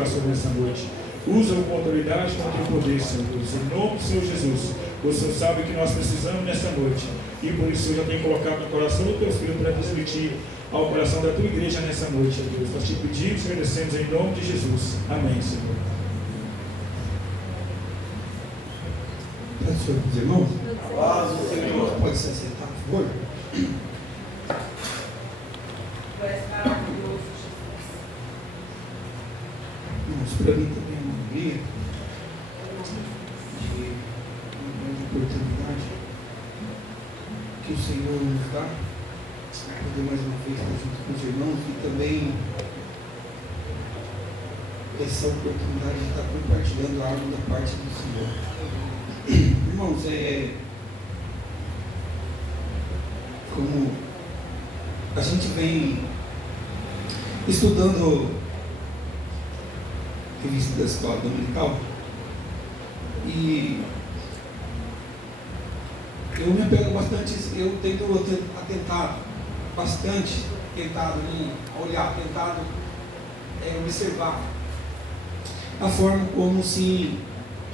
corações nessa noite. Usa-o com autoridade, com teu poder, Senhor Deus, em nome do Senhor Jesus. O Senhor sabe que nós precisamos nessa noite, e por isso eu já tenho colocado no coração do teu filho para transmitir ao coração da tua igreja nessa noite, ó Deus. Nós te pedimos e agradecemos em nome de Jesus. Amém, Senhor. Peço para os irmãos. Pode se sentar, por favor. Irmãos, para mim também é uma alegria de uma oportunidade que o Senhor nos dá para poder mais uma vez estar junto com os irmãos e também essa oportunidade de estar compartilhando algo da parte do Senhor. Irmãos, como a gente vem estudando a revista da escola dominical e eu me apego bastante, eu tenho tentado olhar, tentado observar a forma como se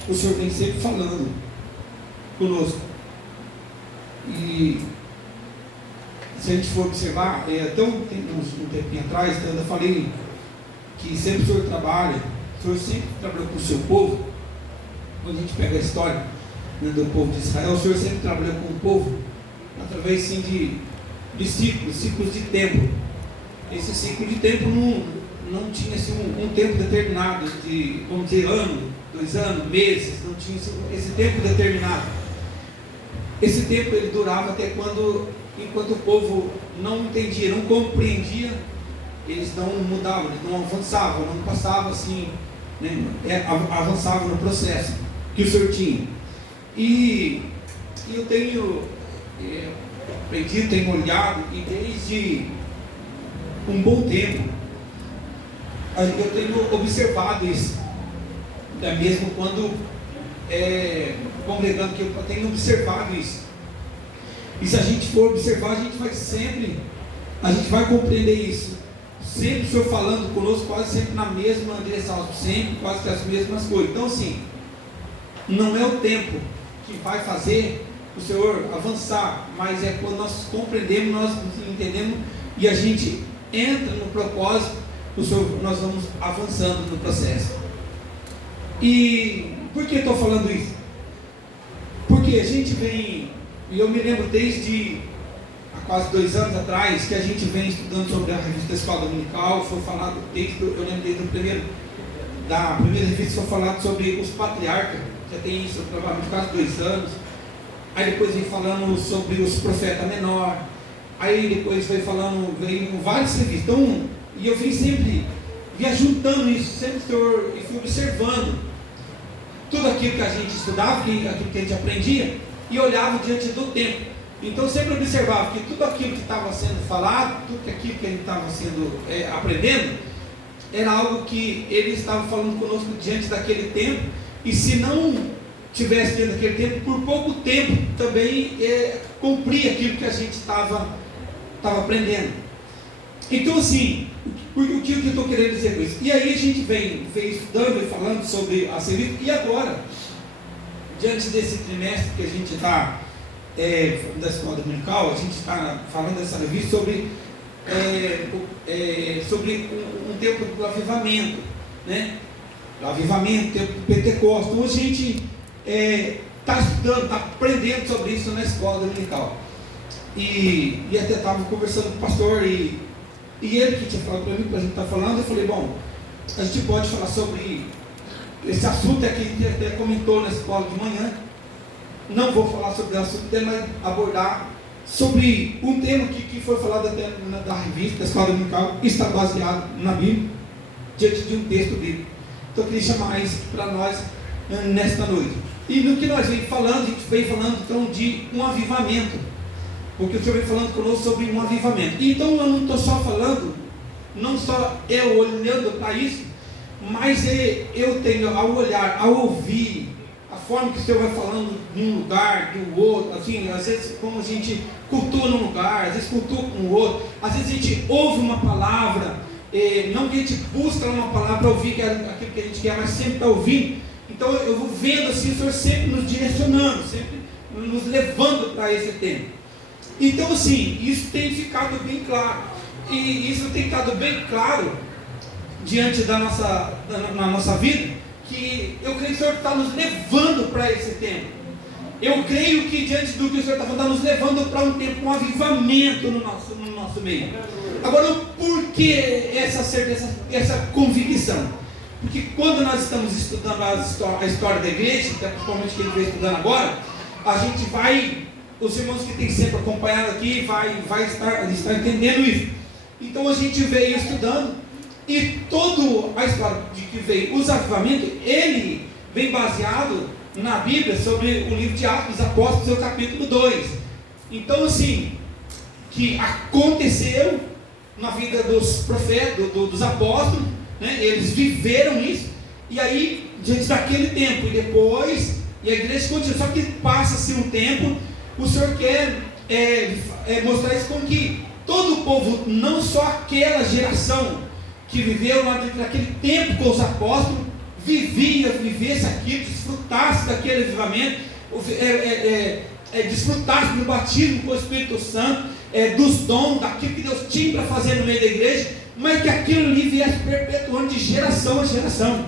o Senhor vem sempre falando conosco. E se a gente for observar, até um tempinho atrás, eu falei que sempre o Senhor trabalha, o Senhor sempre trabalhou com o seu povo. Quando a gente pega a história, né, do povo de Israel, o Senhor sempre trabalhou com o povo através sim, de ciclos de tempo. Esse ciclo de tempo não tinha assim, um tempo determinado, de, vamos dizer, ano, 2 anos, meses, não tinha esse tempo determinado. Esse tempo ele durava até enquanto o povo não entendia, não compreendia, eles não mudavam, eles não avançavam, não passavam assim, né, avançavam no processo que o Senhor tinha. E eu tenho aprendido, tenho olhado, e desde um bom tempo eu tenho observado isso, até mesmo quando congregando, que eu tenho observado isso. E se a gente for observar, a gente vai compreender isso. Sempre o Senhor falando conosco, quase sempre na mesma direção, sempre quase que as mesmas coisas. Então assim, não é o tempo que vai fazer o Senhor avançar, mas é quando nós compreendemos, nós entendemos e a gente entra no propósito, nós vamos avançando no processo. E por que estou falando isso? Porque a gente vem, e eu me lembro desde há quase 2 anos atrás, que a gente vem estudando sobre a revista da escola dominical. Foi falado, eu lembro desde da primeira revista, foi falado sobre os patriarcas, já tem isso provavelmente quase 2 anos. Aí depois vem falando sobre os profetas menor, aí depois veio vários revistas. Então, e eu vim sempre juntando isso, sempre e fui observando tudo aquilo que a gente estudava, aquilo que a gente aprendia, e olhava diante do tempo. Então sempre observava que tudo aquilo que estava sendo falado, tudo aquilo que a gente estava aprendendo, era algo que ele estava falando conosco diante daquele tempo, e se não tivesse dentro daquele tempo, por pouco tempo também cumpria aquilo que a gente estava aprendendo. Então assim, o que eu estou querendo dizer com isso? E aí a gente vem estudando e falando sobre a serviço, e agora, diante desse trimestre que a gente está da escola dominical, a gente está falando dessa revista sobre um tempo do avivamento, né? O avivamento, tempo do Pentecostes. Então a gente está estudando, está aprendendo sobre isso na escola dominical. E até estava conversando com o pastor, e ele que tinha falado para mim, para a gente estar falando, eu falei, bom, a gente pode falar sobre esse assunto que a gente até comentou na escola de manhã. Não vou falar sobre o assunto, mas abordar sobre um tema que foi falado até da revista da escola dominical, que está baseado na Bíblia, diante de um texto bíblico. Então eu queria chamar isso para nós nesta noite. E no que nós vem falando, a gente vem falando então de um avivamento, porque o Senhor vem falando conosco sobre um avivamento. Então eu não estou só falando, não só eu olhando para isso, mas eu tenho ao olhar, ao ouvir, a forma que o Senhor vai falando de um lugar, do outro, assim, às vezes como a gente cultua num lugar, às vezes cultua com o outro, às vezes a gente ouve uma palavra não que a gente busca uma palavra para ouvir aquilo que a gente quer, mas sempre está ouvindo. Então eu vou vendo assim, o Senhor sempre nos direcionando, sempre nos levando para esse tempo. Então assim, isso tem ficado bem claro, e isso tem ficado bem claro diante na nossa vida, que eu creio que o Senhor está nos levando para esse tempo. Eu creio que diante do que o Senhor está falando, está nos levando para um tempo, um avivamento no nosso meio. Agora, por que essa certeza, essa convicção? Porque quando nós estamos estudando a história da igreja, principalmente que a gente vai estudando agora, a gente vai, os irmãos que têm sempre acompanhado aqui, vai estar entendendo isso. Então a gente veio estudando, e toda a história de que veio os avivamentos, ele vem baseado na Bíblia sobre o livro de Atos dos Apóstolos, o capítulo 2. Então assim, que aconteceu na vida dos profetas, dos apóstolos, né? Eles viveram isso, e aí diante daquele tempo, e depois, e a igreja continua, só que passa-se um tempo, o Senhor quer mostrar isso com que todo o povo, não só aquela geração que viveu lá naquele tempo com os apóstolos, vivesse aquilo, desfrutasse daquele avivamento, desfrutasse do batismo com o Espírito Santo, dos dons, daquilo que Deus tinha para fazer no meio da igreja, mas que aquilo ali viesse perpetuando de geração a geração,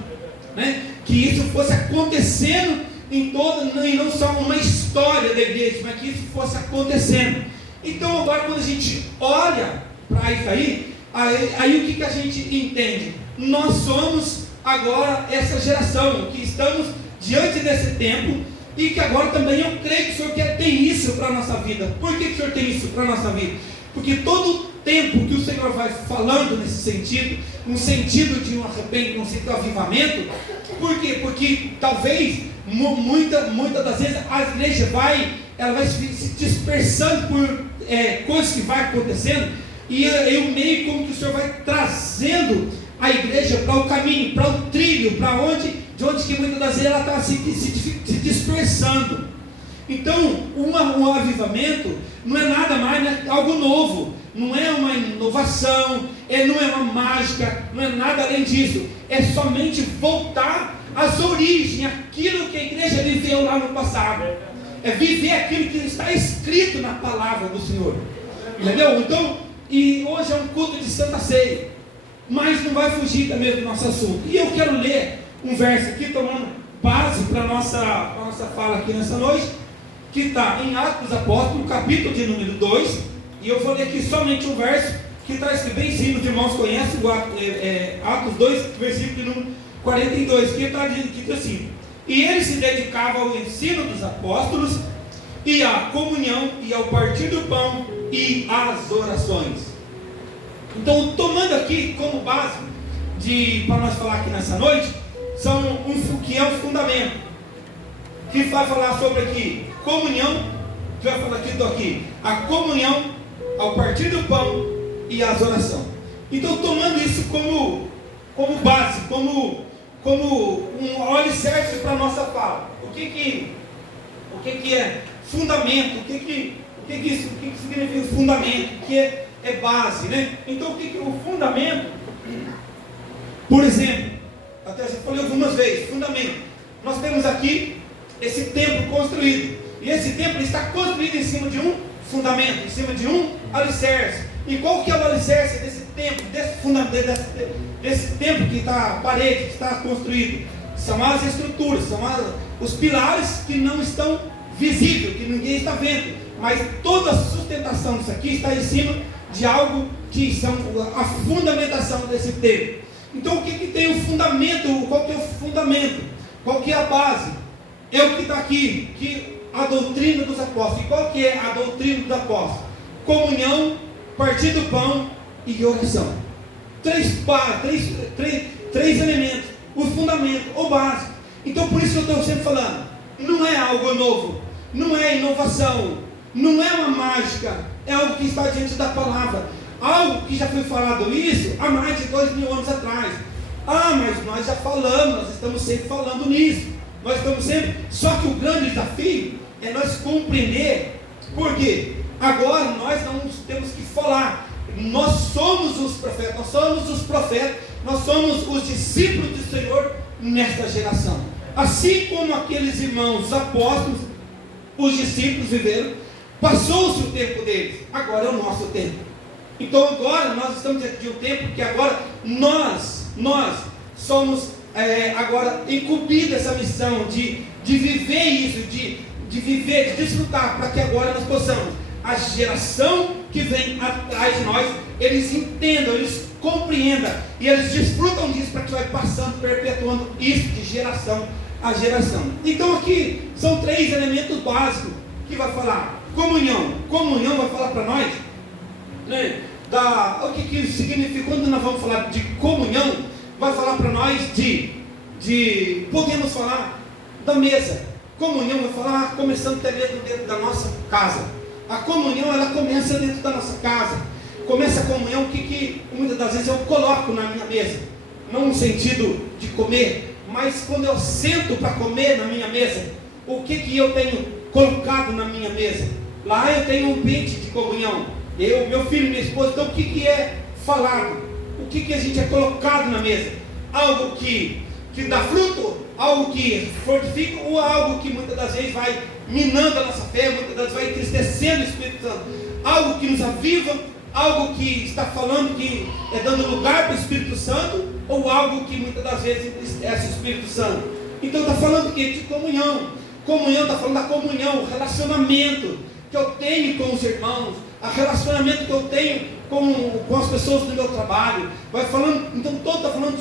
né? Que isso fosse acontecendo em toda, e não só uma história da igreja, mas que isso fosse acontecendo. Então agora quando a gente olha para isso aí o que a gente entende? Nós somos agora essa geração que estamos diante desse tempo, e que agora também eu creio que o Senhor tem isso para a nossa vida. Por que o Senhor tem isso para a nossa vida? Porque todo o tempo que o Senhor vai falando nesse sentido, um sentido de um arrependimento, um sentido de avivamento. Por quê? Porque talvez muitas das vezes a igreja vai se dispersando por coisas que vai acontecendo, e o meio como que o Senhor vai trazendo a igreja para o caminho, para o trilho, para de onde que muitas das vezes ela está se dispersando. Então, um avivamento não é nada mais, não é algo novo, não é uma inovação, não é uma mágica, não é nada além disso, é somente voltar às origens, aquilo que a igreja viveu lá no passado, é viver aquilo que está escrito na palavra do Senhor, entendeu? Então, e hoje é um culto de Santa Ceia, mas não vai fugir também do nosso assunto, e eu quero ler um verso aqui, tomando base para a nossa fala aqui nessa noite, que está em Atos dos Apóstolos, capítulo de número 2, e eu vou ler aqui somente um verso, que está escrito bem em cima, os irmãos conhecem, Atos 2, versículo de número 42, que está dito assim: e ele se dedicava ao ensino dos apóstolos, e à comunhão, e ao partir do pão, e às orações. Então, tomando aqui como base, para nós falar aqui nessa noite, que é um fundamento, que vai falar sobre aqui, comunhão, que vai falar aqui, a comunhão, ao partir do pão e as orações. Então, tomando isso como base, como um alicerce para a nossa fala, o que é fundamento, o que significa fundamento, o que é base, né? Então, o fundamento, por exemplo, até já falei algumas vezes, fundamento, nós temos aqui esse templo construído, e esse templo está construído em cima de um fundamento, em cima de um alicerce. E qual que é o alicerce desse templo, desse fundamento, desse templo que está a parede, que está construído? São as estruturas, são os pilares que não estão visíveis, que ninguém está vendo, mas toda a sustentação disso aqui está em cima de algo que são a fundamentação desse templo. Então o que tem o fundamento? Qual que é o fundamento? Qual que é a base? É o que está aqui, que a doutrina dos apóstolos. E qual que é a doutrina dos apóstolos? Comunhão, partir do pão e oração. Três elementos, o fundamento, o básico. Então por isso que eu estou sempre falando, não é algo novo, não é inovação, não é uma mágica, é algo que está diante da palavra. Algo que já foi falado isso há mais de 2000 anos atrás. Mas nós já falamos, nós estamos sempre falando nisso. Nós estamos sempre. Só que o grande desafio é nós compreender. Por quê? Agora nós não temos que falar. nós somos os profetas, nós somos os discípulos do Senhor nesta geração. Assim como aqueles irmãos, os apóstolos, os discípulos viveram, passou-se o tempo deles, agora é o nosso tempo. Então agora nós estamos diante de um tempo que agora nós somos agora incumbidos dessa missão de viver isso, de viver, de desfrutar, para que agora nós possamos, a geração que vem atrás de nós, eles entendam, eles compreendam e eles desfrutam disso, para que vai passando, perpetuando isso de geração a geração. Então aqui são 3 elementos básicos que vai falar. Comunhão vai falar para nós, né, o que significa. Quando nós vamos falar de comunhão, vai falar para nós podemos falar da mesa. Comunhão vai falar começando até mesmo dentro da nossa casa. A comunhão, ela começa dentro da nossa casa. Começa a comunhão que muitas das vezes eu coloco na minha mesa, não no sentido de comer, mas quando eu sento para comer na minha mesa, o que eu tenho colocado na minha mesa? Lá eu tenho um ambiente de comunhão, eu, meu filho, minha esposa. Então o que é falado? O que a gente é colocado na mesa? Algo que dá fruto, algo que fortifica, ou algo que muitas das vezes vai minando a nossa fé, muitas das vezes vai entristecendo o Espírito Santo, algo que nos aviva, algo que está falando que é dando lugar para o Espírito Santo, ou algo que muitas das vezes entristece o Espírito Santo. Então está falando de comunhão. Comunhão está falando da comunhão, o relacionamento que eu tenho com os irmãos, o relacionamento que eu tenho com as pessoas do meu trabalho. Vai falando, então todo está falando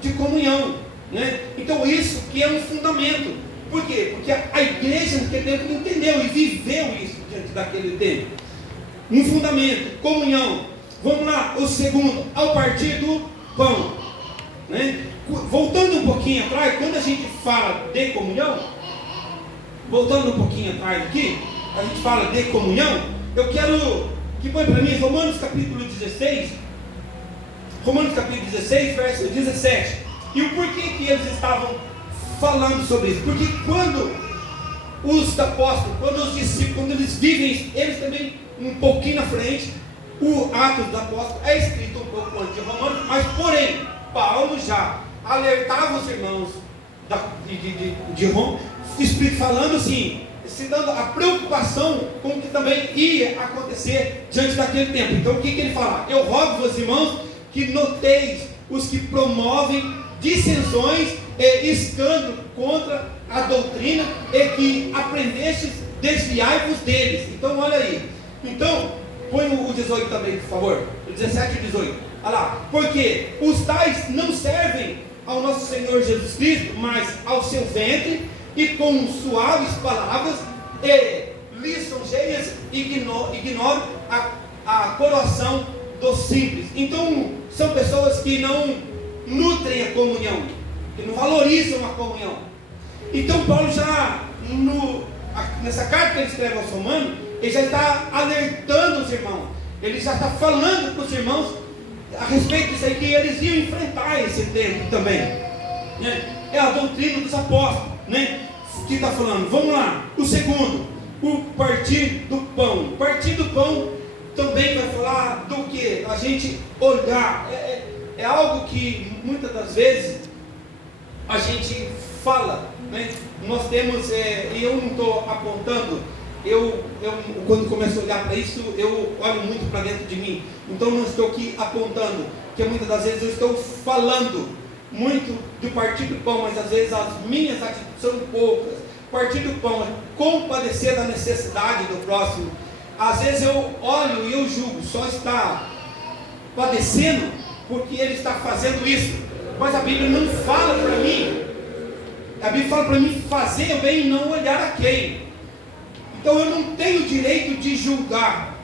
de comunhão, né? Então isso que é um fundamento. Por quê? Porque a igreja naquele tempo entendeu e viveu isso diante daquele tempo. Um fundamento, comunhão. Vamos lá, o segundo, ao partir do pão, né? Voltando um pouquinho atrás, quando a gente fala de comunhão, voltando um pouquinho atrás aqui, a gente fala de comunhão. Eu quero que põe para mim Romanos capítulo 16, verso 17. E o porquê que eles estavam falando sobre isso? Porque quando os apóstolos, quando os discípulos, quando eles vivem, eles também um pouquinho na frente, o Atos dos Apóstolos é escrito um pouco antes de Romanos, mas porém, Paulo já alertava os irmãos de Roma, falando assim, se dando a preocupação com o que também ia acontecer diante daquele tempo. Então o que ele fala? Eu rogo-vos, irmãos, que noteis os que promovem dissensões e escândalo contra a doutrina, e que aprendestes, desviai-vos deles. Então olha aí, então põe o 18 também, por favor, o 17 e 18, olha lá. Porque os tais não servem ao nosso Senhor Jesus Cristo, mas ao seu ventre, e com suaves palavras e lisonjeias ignoram a coração dos simples. Então são pessoas que não nutrem a comunhão, que não valorizam a comunhão. Então Paulo já nessa carta que ele escreve aos Romanos, ele já está alertando os irmãos, ele já está falando para os irmãos a respeito disso aí, que eles iam enfrentar esse tempo também, né? É a doutrina dos apóstolos, né? Que está falando. Vamos lá, o segundo, o partir do pão. O partir do pão também vai falar do que? A gente olhar, é algo que muitas das vezes a gente fala, né? Nós temos, e eu não estou apontando, eu quando começo a olhar para isso, eu olho muito para dentro de mim. Então não estou aqui apontando, porque muitas das vezes eu estou falando muito do partir do pão, mas às vezes as minhas atitudes são poucas. Partir do pão é compadecer da necessidade do próximo. Às vezes eu olho e eu julgo, só está padecendo porque ele está fazendo isso, mas a Bíblia não fala para mim. A Bíblia fala para mim fazer o bem e não olhar a quem. Então eu não tenho direito de julgar.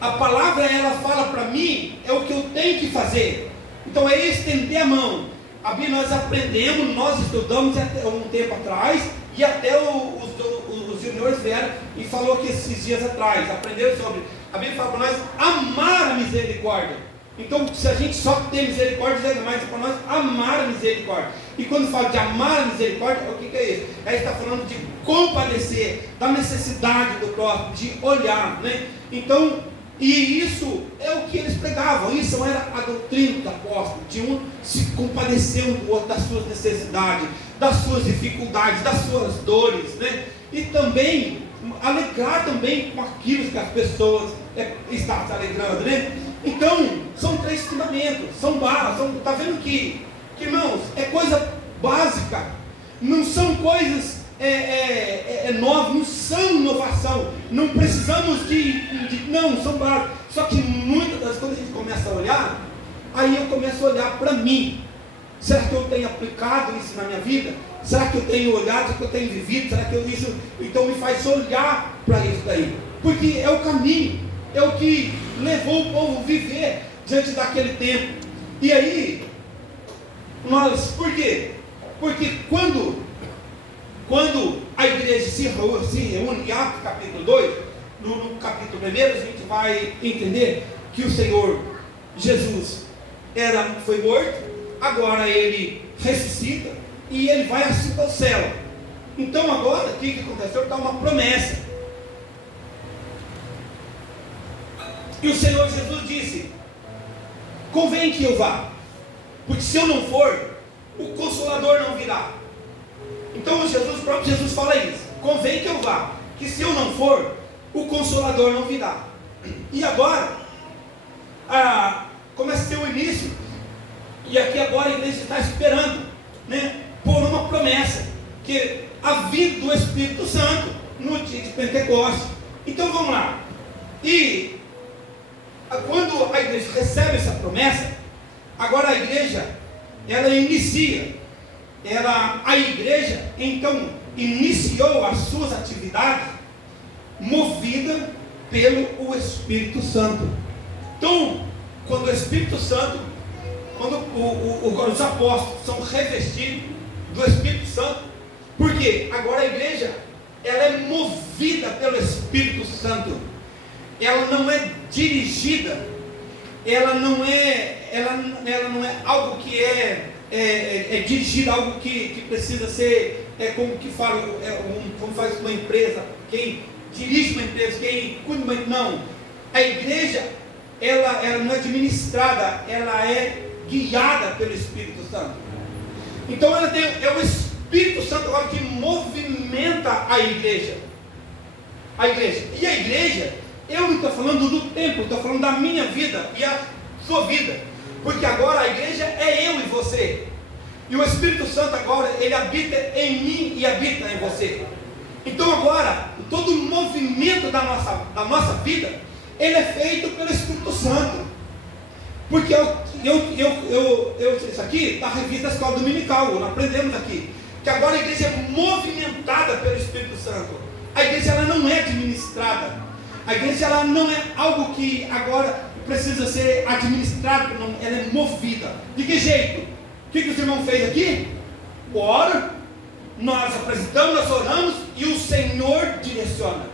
A palavra, ela fala para mim, é o que eu tenho que fazer. Então é estender a mão. A Bíblia nós aprendemos, nós estudamos até um tempo atrás, e até os juniores vieram e falou que esses dias atrás, aprenderam sobre. A Bíblia fala para nós amar a misericórdia. Então se a gente só tem misericórdia, é mais para nós amar a misericórdia. E quando fala de amar a misericórdia, o que é isso? Ele está falando de compadecer da necessidade do próximo, de olhar, né? Então E isso é o que eles pregavam, isso era a doutrina dos apóstolos, de um se compadecer um do outro das suas necessidades, das suas dificuldades, das suas dores, né? E também alegrar também com aquilo que as pessoas estão se alegrando, né? Então, são 3 fundamentos, são básicos, está vendo que, irmãos, é coisa básica, não são coisas novas, não são inovação, não precisamos não, são básicos. Só que muitas das quando a gente começa a olhar, aí eu começo a olhar para mim. Será que eu tenho aplicado isso na minha vida? Será que eu tenho olhado? Será que eu tenho vivido? Será que isso então me faz olhar para isso daí? Porque é o caminho, é o que levou o povo a viver diante daquele tempo. E aí, por quê? Porque quando a igreja se reúne em Atos capítulo 2, no capítulo 1, a gente vai entender que o Senhor Jesus foi morto, agora ele ressuscita e ele vai ao céu. Então agora, o que aconteceu? Está uma promessa. E o Senhor Jesus disse: convém que eu vá, porque se eu não for, o Consolador não virá. Então o próprio Jesus fala isso: convém que eu vá, que se eu não for, o Consolador não virá. E agora, começa a ser o início, e aqui agora a igreja está esperando, né, por uma promessa, que a vinda do Espírito Santo no dia de Pentecostes. Então vamos lá. E quando a igreja recebe essa promessa, agora a igreja, ela inicia, a igreja então iniciou as suas atividades movida pelo Espírito Santo. Então, quando o Espírito Santo, quando os apóstolos são revestidos do Espírito Santo, porque agora a igreja, ela é movida pelo Espírito Santo, ela não é dirigida, ela não é algo que é dirigida, algo que precisa ser, como que fala, como faz uma empresa, quem dirige uma empresa, quem cuida uma, não, a igreja, ela não é administrada, ela é guiada pelo Espírito Santo. Então é o Espírito Santo agora que movimenta a igreja. E a igreja, eu não estou falando do templo, estou falando da minha vida e a sua vida, porque agora a igreja é eu e você, e o Espírito Santo agora, ele habita em mim e habita em você. Então agora, todo o movimento da nossa vida, ele é feito pelo Espírito Santo. Porque isso aqui está revista da escola dominical, nós aprendemos aqui, que agora a igreja é movimentada pelo Espírito Santo. A igreja, ela não é administrada, a igreja, ela não é algo que agora precisa ser administrado, não, ela é movida. De que jeito? O que os irmãos fez aqui? Ora, nós apresentamos, nós oramos e o Senhor direciona.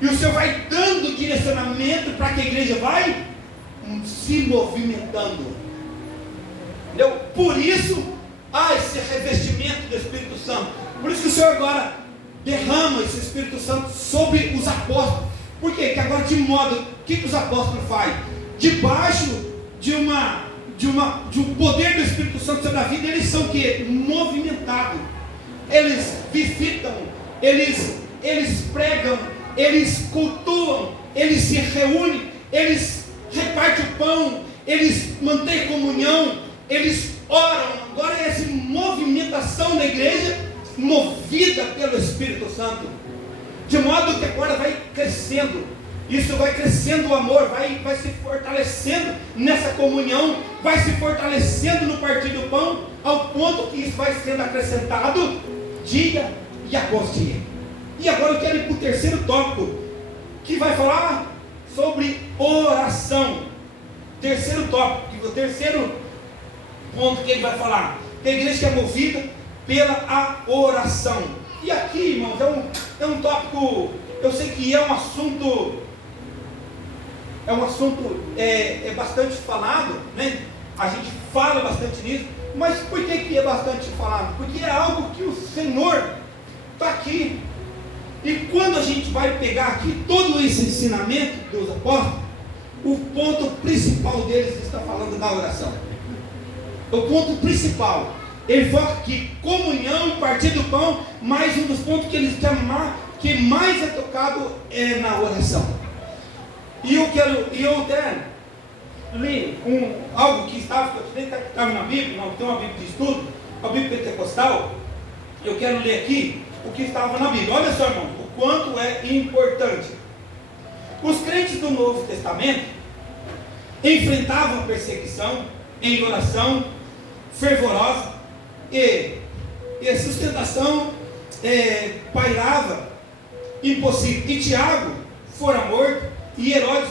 E o Senhor vai dando direcionamento para que a igreja vai se movimentando. Entendeu? Por isso há esse revestimento do Espírito Santo. Por isso que o Senhor agora derrama esse Espírito Santo sobre os apóstolos. Por quê? Que agora, de modo, o que os apóstolos fazem? Debaixo de um poder do Espírito Santo sobre a vida, eles são o quê? Movimentados. Eles visitam, eles pregam, eles cultuam, eles se reúnem, eles repartem o pão, eles mantêm comunhão, eles oram. Agora é essa movimentação da igreja movida pelo Espírito Santo, de modo que agora vai crescendo. Isso vai crescendo o amor, vai se fortalecendo nessa comunhão, vai se fortalecendo no partir do pão, ao ponto que isso vai sendo acrescentado dia e após dia. E agora eu quero ir para o terceiro tópico, que vai falar sobre oração. Terceiro tópico, o terceiro ponto que ele vai falar, que a igreja é movida pela oração. E aqui, irmãos, é um tópico, eu sei que é um assunto bastante falado, né? A gente fala bastante nisso, mas por que é bastante falado? Porque é algo que o Senhor está aqui. E quando a gente vai pegar aqui todo esse ensinamento dos apóstolos, o ponto principal deles está falando da oração. O ponto principal, ele foca aqui, comunhão, partir do pão, mas um dos pontos que eles que mais é tocado é na oração. E eu até li algo que estava na Bíblia, não tem uma Bíblia de estudo, a Bíblia Pentecostal. Eu quero ler aqui o que estava na Bíblia. Olha só, irmão, o quanto é importante. Os crentes do Novo Testamento enfrentavam perseguição em oração fervorosa, e a sustentação pairava impossível. E Tiago fora morto, e Herodes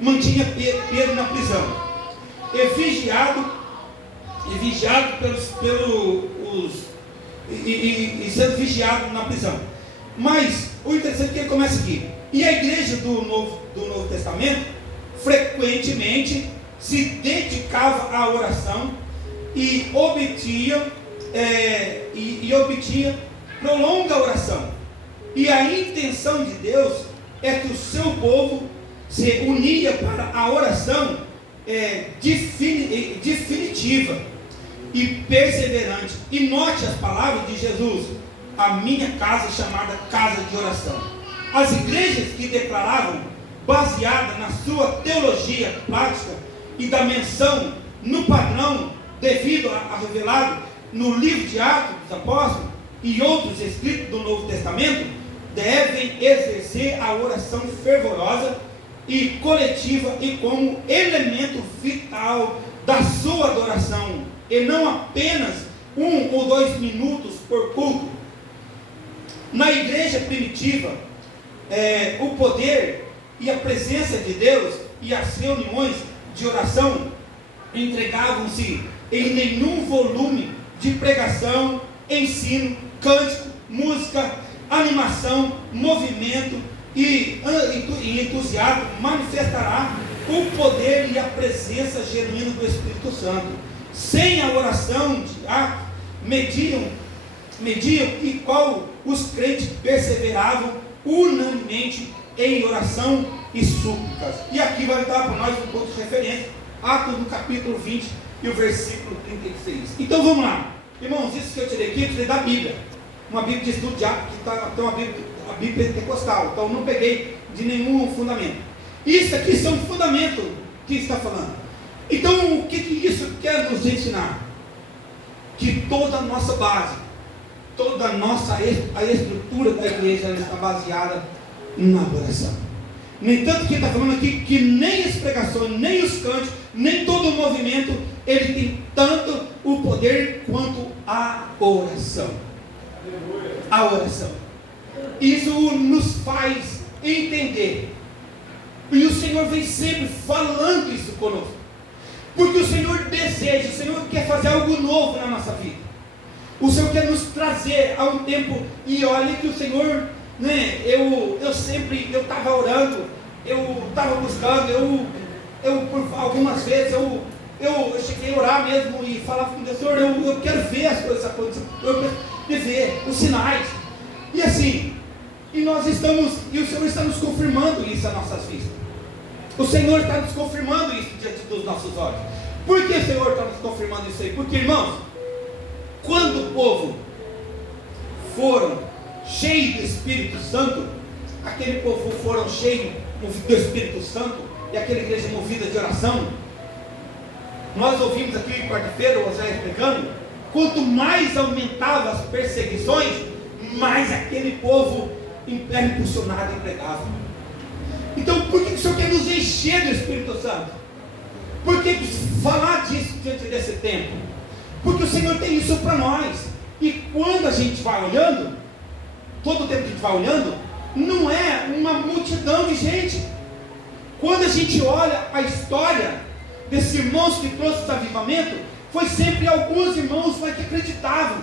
mantinha Pedro na prisão, e sendo vigiado na prisão. Mas o interessante é que ele começa aqui. E a igreja do Novo Testamento frequentemente se dedicava à oração e obtinha prolonga oração. E a intenção de Deus é que o seu povo se unia para a oração definitiva e perseverante. E note as palavras de Jesus: a minha casa é chamada casa de oração. As igrejas que declaravam, baseada na sua teologia prática e da menção no padrão devido a revelado no livro de Atos dos Apóstolos e outros escritos do Novo Testamento, devem exercer a oração fervorosa e coletiva e como elemento vital da sua adoração, e não apenas 1 ou 2 minutos por culto. Na igreja primitiva, o poder e a presença de Deus e as reuniões de oração entregavam-se em nenhum volume de pregação, ensino, cântico, música, animação, movimento e entusiasmo manifestará o poder e a presença genuína do Espírito Santo. Sem a oração de ato, mediam e qual os crentes perseveravam unanimemente em oração e súplicas. E aqui vai dar para nós um ponto de referência, Atos no capítulo 20 e o versículo 36. Então vamos lá, irmãos, isso que eu tirei aqui, eu tirei da Bíblia, uma Bíblia de estudo de Atos, que tem a Bíblia Pentecostal, então não peguei de nenhum fundamento. Isso aqui são fundamentos que está falando. Então o que isso quer nos ensinar? Que toda a nossa base, toda a estrutura da igreja está baseada na oração. No entanto, que está falando aqui que nem as pregações, nem os cânticos, nem todo o movimento, ele tem tanto o poder quanto a oração. A oração. Isso nos faz entender. E o Senhor vem sempre falando isso conosco. Porque o Senhor deseja, o Senhor quer fazer algo novo na nossa vida. O Senhor quer nos trazer a um tempo. E olha que o Senhor, né, eu estava orando, eu estava buscando, eu por algumas vezes eu cheguei a orar mesmo e falava com Deus: Senhor, eu quero ver as coisas acontecendo, eu quero ver os sinais. E assim, e o Senhor está nos confirmando isso às nossas vistas. O Senhor está nos confirmando isso diante dos nossos olhos. Por que o Senhor está nos confirmando isso aí? Porque, irmãos, quando o povo foram cheios do Espírito Santo, aquele povo foram cheios do Espírito Santo, e aquela igreja movida de oração, nós ouvimos aqui quarta-feira o José explicando, quanto mais aumentavam as perseguições, mais aquele povo era impulsionado e pregava. Então, por que o Senhor quer nos encher do Espírito Santo? Por que falar disso diante desse tempo? Porque o Senhor tem isso para nós. E quando a gente vai olhando, todo o tempo que a gente vai olhando, não é uma multidão de gente. Quando a gente olha a história desses irmãos que trouxe esse avivamento, foi sempre alguns irmãos que acreditavam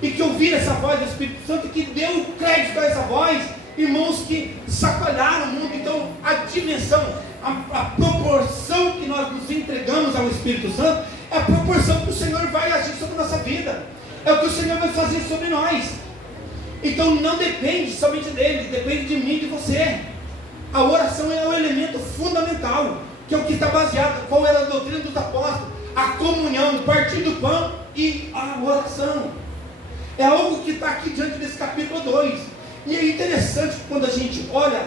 e que ouviram essa voz do Espírito Santo, que deu crédito a essa voz, irmãos que sacoalharam o mundo. Então a dimensão, a proporção que nós nos entregamos ao Espírito Santo é a proporção que o Senhor vai agir sobre a nossa vida, é o que o Senhor vai fazer sobre nós. Então não depende somente dele, depende de mim e de você. A oração é o elemento fundamental, que é o que está baseado, qual era a doutrina dos apóstolos, a comunhão, o partir do pão e a oração. É algo que está aqui diante desse capítulo 2. E é interessante quando a gente olha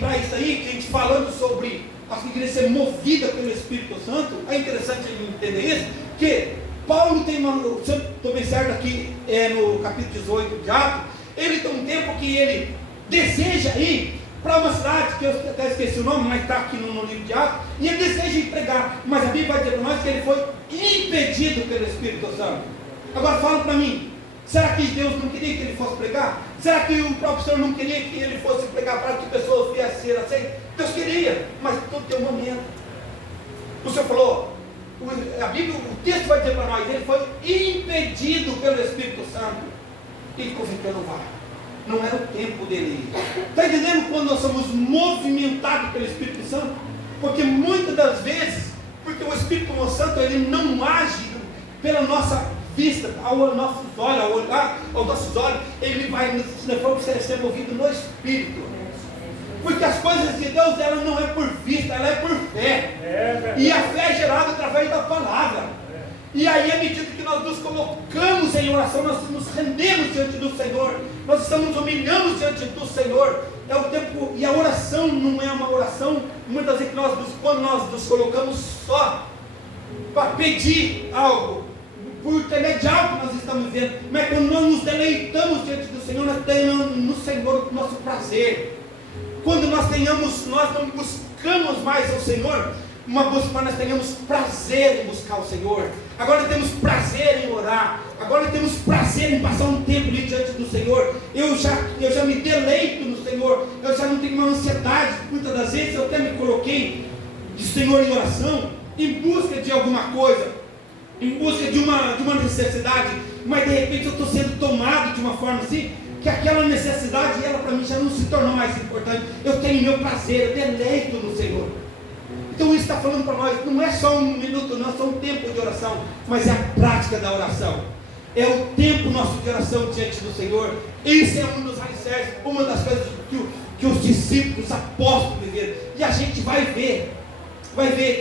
para isso aí, que a gente falando sobre a igreja ser movida pelo Espírito Santo, é interessante a gente entender isso, que Paulo tem se eu estou bem certo aqui, no capítulo 18 de Atos, ele tem um tempo que ele deseja ir para uma cidade, que eu até esqueci o nome, mas está aqui no livro de Atos, e ele deseja ir pregar, mas a Bíblia vai dizer para nós que ele foi impedido pelo Espírito Santo. Agora fala para mim, será que Deus não queria que ele fosse pregar? Será que o próprio Senhor não queria que ele fosse pregar para que pessoas viessem ser aceitas? Deus queria, mas tudo tem um momento. O Senhor falou, a Bíblia, o texto vai dizer para nós, ele foi impedido pelo Espírito Santo. E ele confiou, não vai. Não era o tempo dele. Está entendendo quando nós somos movimentados pelo Espírito Santo? Porque muitas das vezes, porque o Espírito Santo ele não age pela nossa vista, aos nossos olhos, ao olhar aos nossos olhos, ele vai nos levar para ser movido no Espírito. Porque as coisas de Deus, ela não é por vista, ela é por fé. E a fé é gerada através da palavra. E aí, à medida que nós nos colocamos em oração, nós nos rendemos diante do Senhor, nós estamos humilhando diante do Senhor. É o tempo, e a oração não é uma oração, muitas vezes quando nós nos colocamos só para pedir algo, por intermédio de algo que nós estamos vivendo, mas quando nós nos deleitamos diante do Senhor, nós temos no Senhor o nosso prazer. Quando nós não buscamos mais ao Senhor, mas nós tenhamos prazer em buscar o Senhor. Agora temos prazer em orar. Agora temos prazer em passar um tempo ali diante do Senhor. Eu já me deleito no Senhor. Eu já não tenho uma ansiedade. Muitas das vezes eu até me coloquei de Senhor em oração, em busca de alguma coisa, em busca de uma necessidade, mas de repente eu estou sendo tomado de uma forma assim, que aquela necessidade, ela para mim já não se tornou mais importante. Eu tenho meu prazer, eu deleito no Senhor. Então isso está falando para nós, não é só um minuto, não é só um tempo de oração, mas é a prática da oração. É o tempo nosso de oração diante do Senhor. Isso é um dos alicerces, uma das coisas que os discípulos, os apóstolos viveram. E a gente vai ver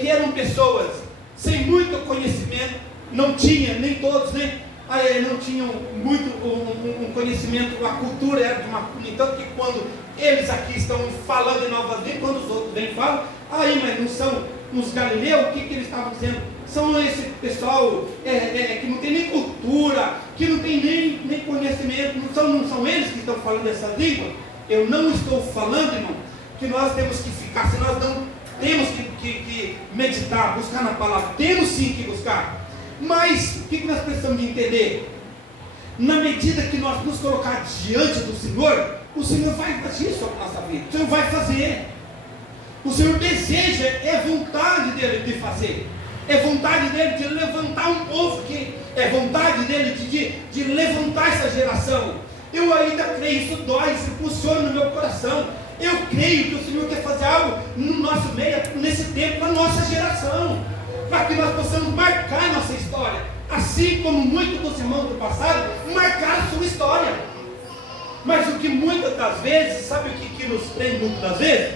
que eram pessoas sem muito conhecimento, não tinha, nem todos, não tinham muito um conhecimento, a cultura era de uma, então que quando eles aqui estão falando em novas línguas, quando os outros vêm e falam, mas não são uns galileus, o que eles estavam dizendo? São esse pessoal que não tem nem cultura, que não tem nem conhecimento, não são eles que estão falando essa língua. Eu não estou falando, irmão, que nós temos que ficar, se nós não temos que meditar, buscar na palavra, temos sim que buscar. Mas o que nós precisamos de entender? Na medida que nós nos colocar diante do Senhor, o Senhor vai agir sobre a nossa vida. O Senhor vai fazer. O Senhor deseja, é vontade dele de fazer. É vontade dele de levantar um povo, que é vontade dele de levantar essa geração. Eu ainda creio, isso dói, isso funciona no meu coração. Eu creio que o Senhor quer fazer algo no nosso meio, nesse tempo, na nossa geração, para que nós possamos marcar a nossa história, assim como muitos dos irmãos do passado marcaram a sua história. Mas o que muitas das vezes, sabe o que nos prende muitas das vezes?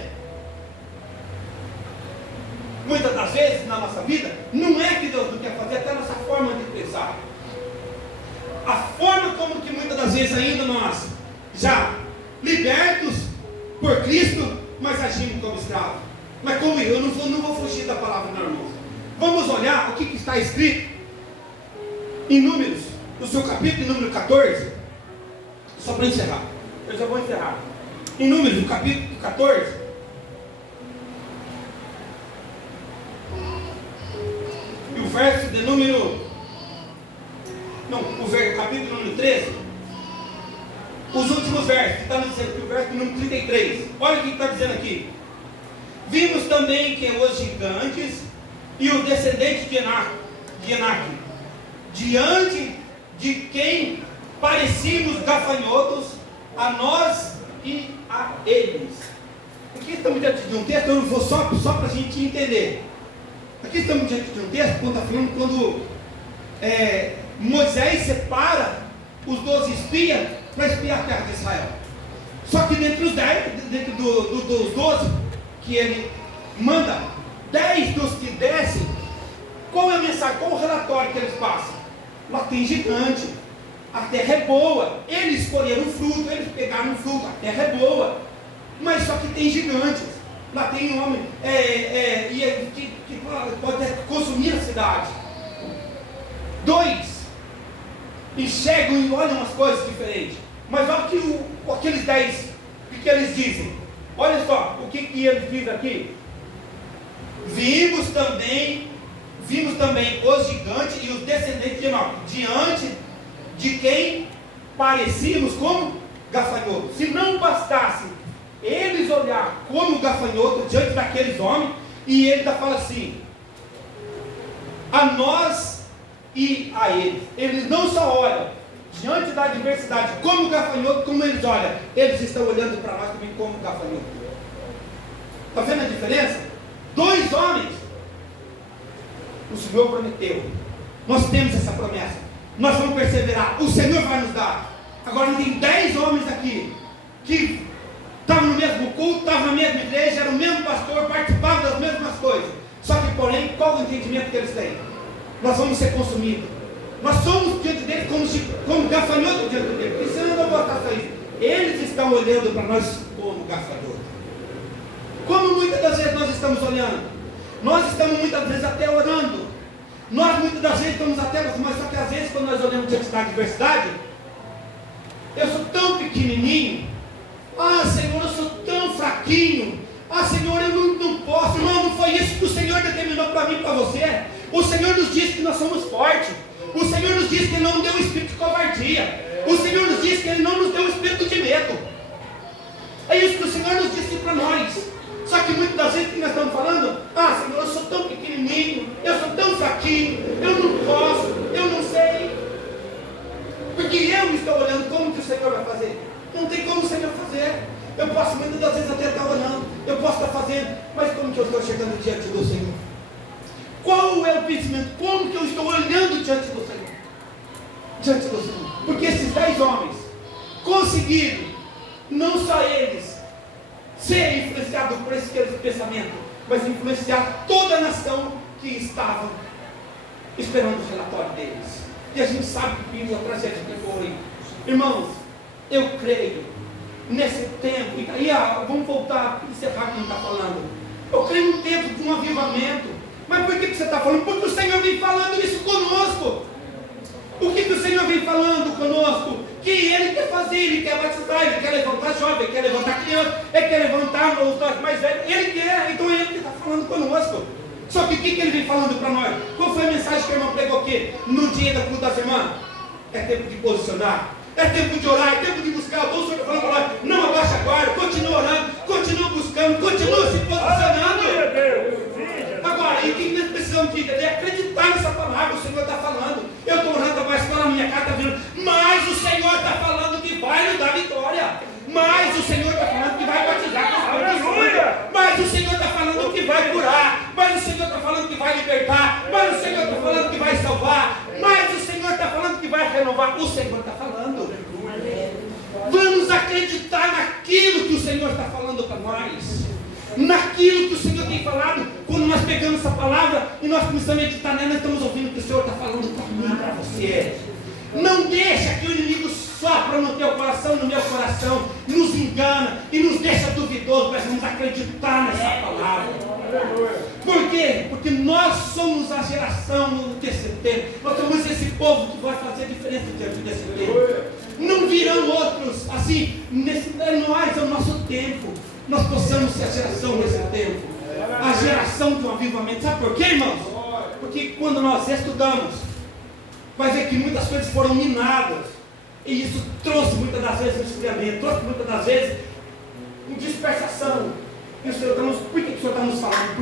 Muitas das vezes na nossa vida, não é que Deus não quer fazer, até a nossa forma de pensar. A forma como que muitas das vezes ainda nós, já libertos por Cristo, mas agimos como escravos. Mas como eu não vou fugir da palavra, não, irmãos. Vamos olhar o que está escrito em Números, no seu capítulo, número 14, só para encerrar, eu já vou encerrar. Em Números, no capítulo 14, e o verso de número, o capítulo número 13, os últimos versos, que está dizendo aqui, o verso número 33, olha o que está dizendo aqui. Vimos também que os gigantes e os descendentes de Enaque, diante de quem parecíamos gafanhotos, a nós e a eles. Aqui estamos diante de um texto, eu vou só para a gente entender. Aqui estamos diante de um texto, quando está falando, quando Moisés separa os 12 espias para espiar a terra de Israel. Só que dentre os 10, dentro dos 12, que ele manda, 10 dos que descem, qual é a mensagem, qual o relatório que eles passam? Lá tem gigante, a terra é boa, eles escolheram o fruto, eles pegaram o fruto, a terra é boa, mas só que tem gigantes, lá tem homem que pode consumir a cidade. 2 enxergam e olham as coisas diferentes, mas olha que aqueles 10, o que eles dizem? Olha só, o que eles dizem aqui? Vimos também os gigantes e os descendentes de Enoque, diante de quem parecíamos como gafanhotos. Se não bastasse eles olhar como gafanhoto diante daqueles homens, e ele ainda fala assim, a nós e a eles. Eles não só olham diante da adversidade como gafanhoto, como eles olham, eles estão olhando para nós também como gafanhoto. Está vendo a diferença? 2 homens, o Senhor prometeu, nós temos essa promessa, nós vamos perseverar, o Senhor vai nos dar. Agora tem 10 homens aqui, que estavam no mesmo culto, estavam na mesma igreja, eram o mesmo pastor, participavam das mesmas coisas, só que porém, qual o entendimento que eles têm? Nós vamos ser consumidos, nós somos diante deles como gafanhoto diante deles, porque senão eu não vou estar saindo. Eles estão olhando para nós como gafanhoto. Como muitas das vezes nós estamos olhando, nós estamos muitas vezes até orando, nós muitas das vezes estamos até, mas só que às vezes quando nós olhamos diante da adversidade, eu sou tão pequenininho, Senhor, eu sou tão fraquinho, Senhor, eu não posso. Irmão, não foi isso que o Senhor determinou para mim e para você. O Senhor nos disse que nós somos fortes, o Senhor nos disse que Ele não deu o espírito de covardia, o Senhor nos disse que Ele não nos deu o espírito de medo. É isso que o Senhor nos disse para nós. Só que muitas das vezes que nós estamos falando, Senhor, eu sou tão pequenininho, eu sou tão fraquinho, eu não posso, eu não sei, porque eu estou olhando como que o Senhor vai fazer. Não tem como o Senhor fazer. Eu posso muitas das vezes até estar orando, eu posso estar fazendo, mas como que eu estou chegando diante do Senhor? Qual é o pensamento? Como que eu estou olhando diante do Senhor? Diante do Senhor. Porque esses 10 homens conseguiram, não só eles, ser influenciados por esse pensamento, mas influenciar toda a nação que estava esperando o relatório deles. E a gente sabe que vimos a tragédia que foi. Irmãos, eu creio nesse tempo, e aí vamos voltar para encerrar o que a gente está falando. Eu creio no tempo de um avivamento. Mas por que você está falando? Porque o Senhor vem falando isso conosco. O que o Senhor vem falando conosco? Que Ele quer fazer, Ele quer batizar, Ele quer levantar jovem, Ele quer levantar criança, Ele quer levantar os mais velhos, Ele quer, então é Ele que está falando conosco. Só que o que Ele vem falando para nós? Qual foi a mensagem que o irmão pregou aqui? No dia da culto da semana? É tempo de posicionar, é tempo de orar, é tempo de buscar. O Senhor está falando para nós, não abaixa a guarda, continua orando, continua buscando, continua se posicionando. Agora, e o que nós precisamos de entender? Acreditar nessa palavra. O Senhor está falando. Eu estou orando, mas na minha casa está vindo. Mas o Senhor está falando que vai nos dar vitória. Mas o Senhor está falando que vai batizar com os Espírito. Mas o Senhor está falando que vai curar. Mas o Senhor está falando que vai libertar. Mas o Senhor está falando que vai salvar. Mas o Senhor está falando que vai renovar. O Senhor está falando. Vamos acreditar naquilo que o Senhor está falando para nós. Naquilo que o Senhor tem falado. Quando nós pegamos essa palavra e nós começamos a meditar nela, nós estamos ouvindo o que o Senhor está falando para mim, para você. Não deixa que o inimigo sopra no teu coração, no meu coração, nos engana e nos deixa duvidoso. Nós vamos acreditar nessa palavra. Por quê? Porque nós somos a geração desse tempo. Nós somos esse povo que vai fazer a diferença diante desse tempo. Não virão outros assim. É o nosso tempo. Nós possamos ser a geração desse tempo, a geração de um avivamento. Sabe por quê, irmãos? Porque quando nós estudamos, vai ver que muitas coisas foram minadas, e isso trouxe muitas das vezes um esfriamento, trouxe muitas das vezes uma dispersação. E o Senhor por que o Senhor está nos falando?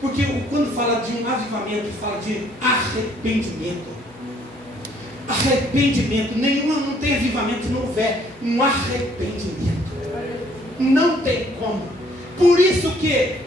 Porque quando fala de um avivamento, fala de arrependimento. Arrependimento, não tem avivamento se não houver um arrependimento. Não tem como. Por isso que é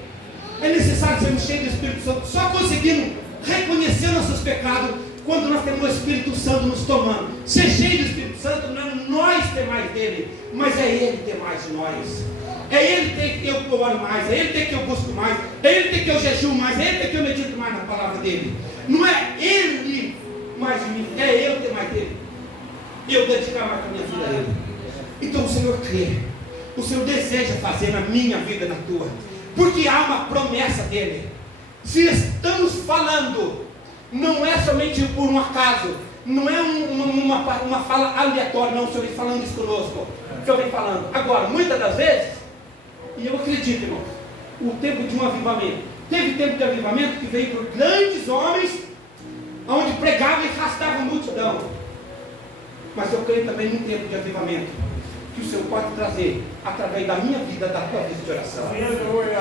necessário sermos cheios do Espírito Santo. Só conseguimos reconhecer nossos pecados quando nós temos o Espírito Santo nos tomando. Ser cheio do Espírito Santo não é nós ter mais dele, mas é ele ter mais de nós. É ele ter que eu oro mais, é ele ter que eu busco mais, é ele ter que eu jejuo mais, é ele ter que eu medito mais na palavra dele. Não é ele mais de mim, é eu ter mais dele. Eu dedicar mais a minha vida a ele. Então o Senhor quer, o Senhor deseja fazer na minha vida, na tua, porque há uma promessa dele. Se estamos falando, não é somente por um acaso, não é uma fala aleatória, não. O Senhor vem falando isso conosco, o Senhor vem falando. Agora, muitas das vezes, e eu acredito, irmão, o tempo de um avivamento, teve tempo de avivamento que veio por grandes homens, onde pregavam e arrastavam multidão. Mas eu creio também num tempo de avivamento que o Senhor pode trazer através da minha vida, da tua vida de oração,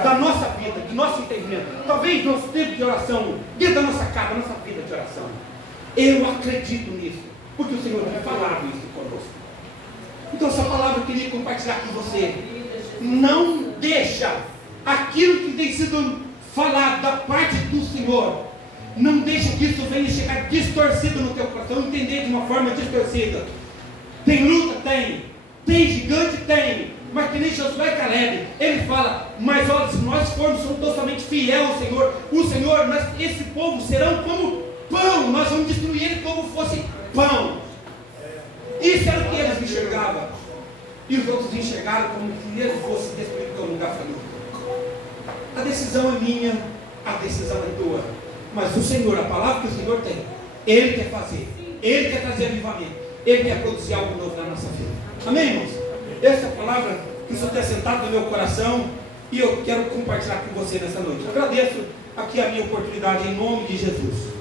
da nossa vida, do nosso entendimento, talvez nosso tempo de oração, dentro da nossa casa, da nossa vida de oração. Eu acredito nisso, porque o Senhor tem falado isso conosco. Então essa palavra eu queria compartilhar com você. Não deixa aquilo que tem sido falado da parte do Senhor, não deixa que isso venha chegar distorcido no teu coração, entender de uma forma distorcida. Tem luta? Tem gigante? Tem, mas que nem Josué e Caleb, ele fala, mas olha, se nós formos totalmente fiel ao Senhor, o Senhor, esse povo serão como pão, nós vamos destruir ele como fosse pão. Isso era o que eles enxergavam, e os outros enxergaram como se ele fosse destruído como um gafanhoto. A decisão é minha, a decisão é tua, mas o Senhor, a palavra que o Senhor tem, Ele quer fazer, Ele quer trazer avivamento, Ele quer produzir algo novo na nossa vida. Amém, irmãos? Essa é a palavra que o Senhor tem sentado no meu coração e eu quero compartilhar com você nessa noite. Eu agradeço aqui a minha oportunidade em nome de Jesus.